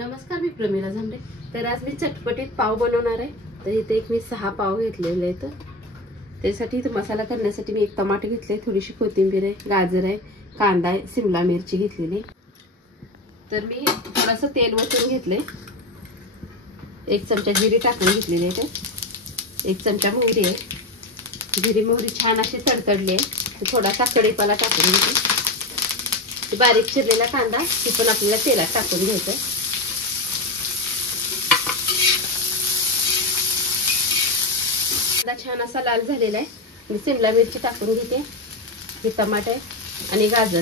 नमस्कार, मी प्रमिला झांबरे। तर आज मी चटपटीत पाव बनवणार आहे। तर इथे एक मी 6 पाव घेतलेले आहेत। त्यासाठी इथे मसाला करण्यासाठी मी एक टमाटर घेतले, थोडीशी कोथिंबीर आहे, गाजर आहे, कांदा आहे, शिमला मिरची घेतलेली। तर मी थोडंसं तेल ओतून घेतले, 1 चमचा जिरे टाकून घेतलेले आहे, 1 चमचा मोहरी आहे। जिरे मोहरी छान अशी तडतडली आहे, थोडासा कढीपत्ता टाकून घेते। बारीक चिरलेला कांदा हे पण आपल्याला तेलात टाकून घ्यायचं। कांदा छान असा लाल झालेला आहे। मी शिमला मिरची टाकून घेते, हे टमाटर आणि गाजर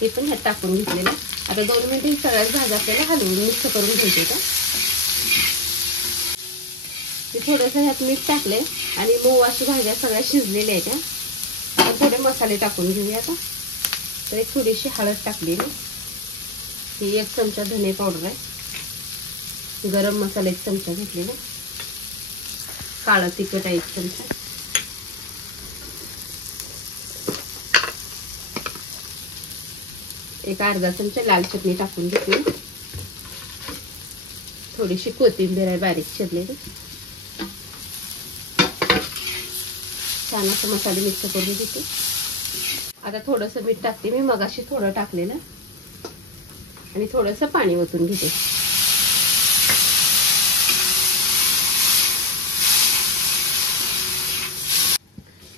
हे पण ह्यात टाकून घेतलेले। आता 2 मिनिटे सगळ्याच भाज्या आपल्याला हलवून मिक्स करून घ्यायचे। का मी थोडंसं ह्यात मीठ टाकले आणि मऊ अशी भाज्या सगळ्या शिजलेल्या आहेत। आता थोडे मसाले टाकून घेऊया। आता तर एक थोडीशी हळद टाकलेली, ही 1 चमचा धने पावडर आहे, गरम मसाला 1 चमचा घेतलेला, काळा तिखट 1 चमचा, एक अर्धा चमचा लाल चटणी टाकून घेतली, थोडीशी कोथिंबीर आहे बारीक चिरलेली। छान असं मसाले मिक्स करून घेते। आता थोडंसं मीठ टाकते, मी मगाशी थोडं टाकलेलं, आणि थोडंसं पाणी ओतून घेते।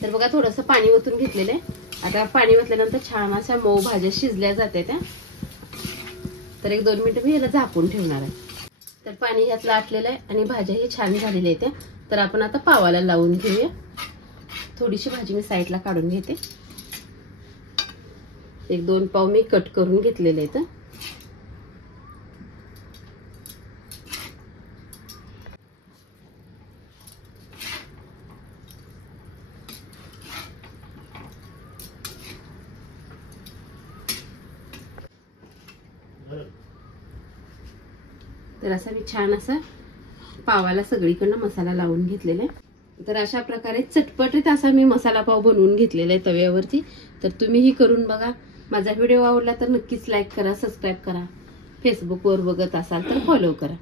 तर बघा थोडंसं पाणी ओतून घेतलेलं आहे। आता पाणी ओतल्यानंतर छान अशा मऊ भाज्या शिजल्या जाते त्या। तर 1-2 मिनिटं मी याला झाकून ठेवणार आहे। तर पाणी ह्यातलं आटलेलं आहे आणि भाज्या ही छान झालेल्या आहेत। तर आपण आता पावाला लावून घेऊया। थोडीशी भाजी मी साईडला काढून घेते। 1-2 पाव मी कट करून घेतलेले आहेत। तर असा मी छान असा पावाला सगळीकडनं मसाला लावून घेतलेला आहे। तर अशा प्रकारे चटपटीत असा मी मसाला पाव बनवून घेतलेला आहे तव्यावरती। तर तुम्हीही करून बघा। माझा व्हिडिओ आवडला तर नक्कीच लाईक करा, सबस्क्राईब करा, फेसबुकवर बघत असाल तर फॉलो करा।